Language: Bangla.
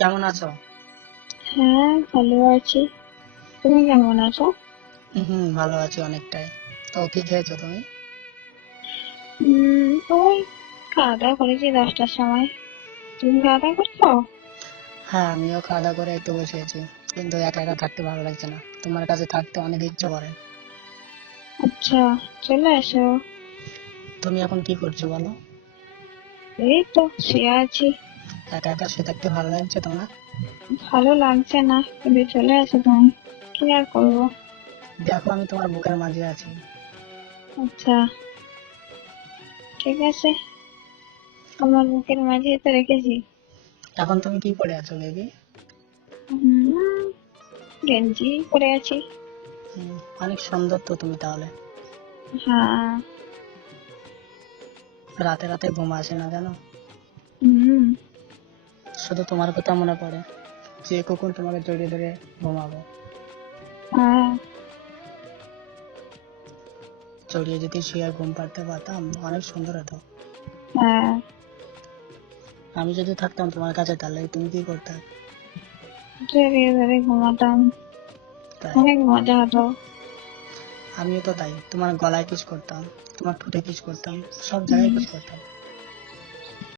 কেমন আছো? হ্যাঁ, ভালো আছি। তুমি কেমন আছো? ভালো আছি অনেকটাই। তো কি খেয়েছো তুমি? ওই খাওয়া দাওয়া করেছি 10টার সময়। তুমি খাওয়া দাওয়া করছো? হ্যাঁ, আমিও খাওয়া দাওয়া করে একটু বসেছি, কিন্তু একা একা থাকতে ভালো লাগছে না, তোমার কাছে থাকতে অনেক ইচ্ছে করে। আচ্ছা, চলে এসো। তুমি এখন কি করছো বলো? এই তো শুয়ে আছি। একা একা শুয়ে থাকতে ভালো লাগছে তোমার? ভালো লাগছে না, কিন্তু চলে এসো তুমি। কি আর করবো? দেখো, আমি তোমার বুকের মাঝে আছি। আচ্ছা, ঠিক আছে। আমার বুকের মাঝে তো রেখেছি। এখন তুমি কি পরে আছো বেবি? উম, গেঞ্জি পরে আছি। অনেক সুন্দর তো তুমি তাহলে। হ্যাঁ। রাতে রাতে ঘুম আসে না জানো? হুম। শুধু তোমার কথা মনে পড়ে, যে কখন তোমাকে জড়িয়ে ধরে ঘুমাবো। হ্যাঁ। জড়িয়ে যদি শুয়ে ঘুম পাড়তে পারতাম অনেক সুন্দর হতো। হ্যাঁ। আমি যদি থাকতাম তোমার কাছে, তাহলে তুমি কি করতে? জড়িয়ে ধরে ঘুমাতাম। তাই? অনেক মজা হতো। আমিও তো তাই, তোমার গলায় কিস করতাম, তোমার ঠোঁটে কিস করতাম, সব জায়গায় হুম। কিস করতাম।